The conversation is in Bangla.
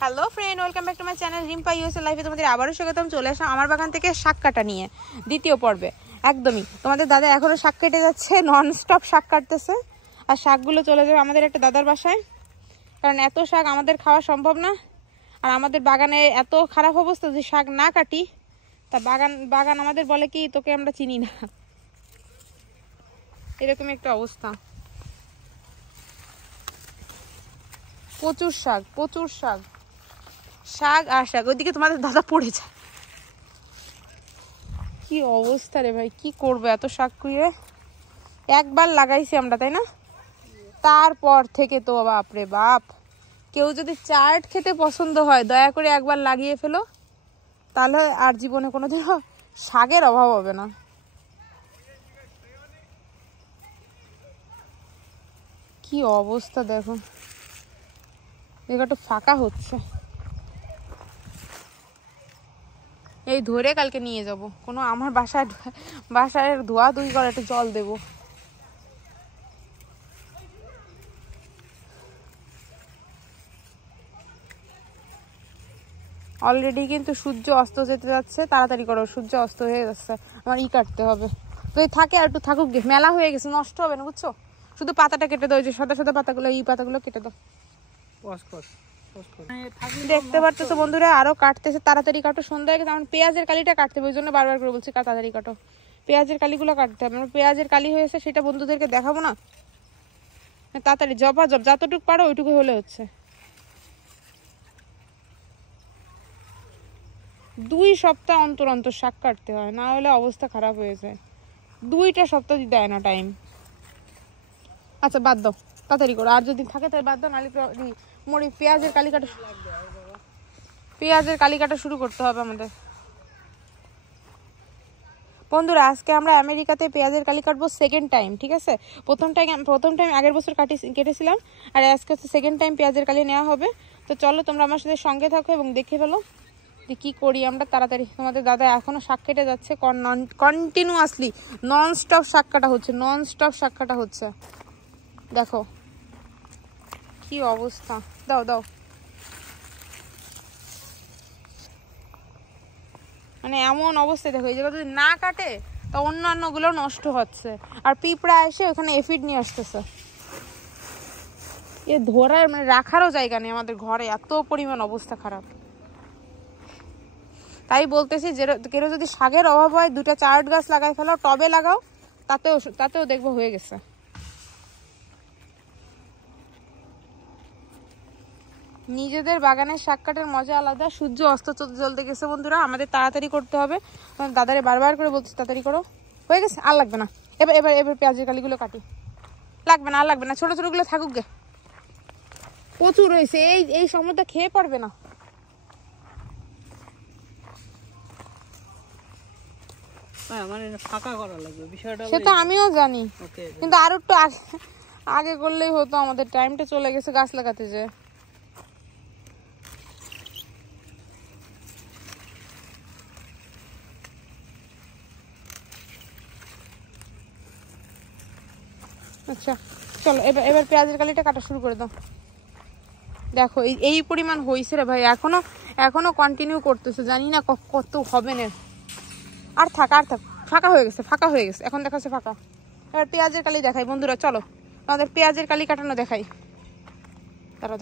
Hello friend, welcome back to my channel Rimpa USA লাইফে তোমাদের আবারও স্বাগতম। চলে আসলাম আমার বাগান থেকে শাক কাটা নিয়ে দ্বিতীয় পর্বে। একদমই তোমাদের দাদা এখনও শাক কেটে যাচ্ছে, নন স্টপ শাক কাটতেছে। আর শাকগুলো চলে যাবে আমাদের একটা দাদার বাসায়, কারণ এত শাক আমাদের খাওয়া সম্ভব না। আর আমাদের বাগানে এত খারাপ অবস্থা যে শাক না কাটি তা বাগান আমাদের বলে কি তোকে আমরা চিনি না, এরকম একটা অবস্থা। প্রচুর শাক, প্রচুর শাক, শাক আর শাক। ওইদিকে তোমাদের দাদা পড়ে যায়। কি অবস্থা রে ভাই, কি করবো এত শাক কুড়িয়ে। একবার লাগাইছি আমরা, তাই না? তারপর থেকে তো বাপরে বাপ, কেউ যদি চাট খেতে পছন্দ হয় দয়া করে একবার লাগিয়ে ফেলো, তাহলে আর জীবনে কোনোদিনও শাকের অভাব হবে না। কি অবস্থা দেখো, একটু ফাঁকা হচ্ছে, এই ধরে কালকে নিয়ে যাব কোনো আমার বাসায় ধোয়া ধুই করে একটু জল দেব। অলরেডি কিন্তু সূর্য অস্ত যেতে যাচ্ছে, তাড়াতাড়ি করো, সূর্য অস্ত হয়ে যাচ্ছে, আমার কাটতে হবে। তো এই থাকে আর একটু থাকুক গে, মেলা হয়ে গেছে, নষ্ট হবে না বুঝছো। শুধু পাতাটা কেটে দাও, যে সাদা সাদা পাতাগুলো, এই পাতাগুলো কেটে দাও। দেখতে পারতেছো বন্ধুরা, আরো কাটতেছে, তাড়াতাড়ি কাটো, সন্ধ্যা হয়ে গেছে। আমার পেঁয়াজের কালিটা কাটতে হবে, ওই জন্য বারবার করে বলছি তাড়াতাড়ি কাটো। পেঁয়াজের কালিগুলো কাটতে হবে, আমার পেঁয়াজের কালি হয়েছে, সেটা বন্ধুদেরকে দেখাবো না। তাড়াতাড়ি জব যতটুকু পারো ওইটুকু হলে হচ্ছে। 2 সপ্তাহ অন্তর অন্তর শাক কাটতে হয়, না হলে অবস্থা খারাপ হয়ে যায়। 2টা সপ্তাহ দেয় না টাইম। আচ্ছা বাদ দাও, তাড়াতাড়ি করো, আর যদি থাকে তাহলে বাদ দাও, নাহলে মরি। পেঁয়াজের কালি কাটা শুরু করতে হবে আমাদের। বন্ধুরা আজকে আমরা আমেরিকাতে পেঁয়াজের কালি কাটবো সেকেন্ড টাইম, ঠিক আছে? প্রথম টাইম আগের বছর কেটেছিলাম, আর আজকে হচ্ছে সেকেন্ড টাইম পেঁয়াজের কালি নেওয়া হবে। তো চলো তোমরা আমার সাথে সঙ্গে থাকো এবং দেখে ফেলো যে কি করি আমরা তাড়াতাড়ি। তোমাদের দাদা এখনো শাক কেটে যাচ্ছে, কন্টিনিউয়াসলি নন স্টপ শাক কাটা হচ্ছে, দেখো কি অবস্থা। দাও দাও, মানে এমন অবস্থা দেখো, এই জায়গা যদি না কাটে তা অন্যান্য গুলো নষ্ট হচ্ছে। আর পিঁপড়া এসে ওখানে এফিড নিয়ে আসতেছে, এ ধরার মানে রাখারও জায়গা নেই আমাদের ঘরে, এত পরিমাণ অবস্থা খারাপ। তাই বলতেছি যে কেউ যদি শাকের অভাব হয় 2টা চারট গাছ লাগাই ফেলো, টবে লাগাও, তাতেও দেখবো হয়ে গেছে। নিজেদের বাগানের শাক কাটার মজা আলাদা। সূর্য অস্ত চলতে গেছে বন্ধুরা, আমাদের তাড়াতাড়ি করতে হবে। দাদারে বারবার করে বলছি তাড়াতাড়ি করো, হয়ে গেছে, আর লাগবে না। এবার পেঁয়াজের কালিগুলো কাটি, লাগবে না, ছোট ছোটগুলো থাকুক গে, প্রচুর হয়েছে। এই সময়টা খেয়ে পারবে না। সেটা আমিও জানি, কিন্তু আর একটু আগে করলেই হতো, আমাদের টাইমটা চলে গেছে গাছ লাগাতে যে। আচ্ছা চলো, এবার পেঁয়াজের কালিটা কাটা শুরু করে দাও। দেখো এই পরিমাণ হয়েছে রে ভাই, এখনো কন্টিনিউ করতেছে, জানি না কত হবে না। আর থাক, ফাঁকা হয়ে গেছে, এখন দেখাচ্ছে ফাঁকা। এবার পেঁয়াজের কালি দেখাই বন্ধুরা, চলো আমাদের পেঁয়াজের কালি কাটানো দেখাই। তারা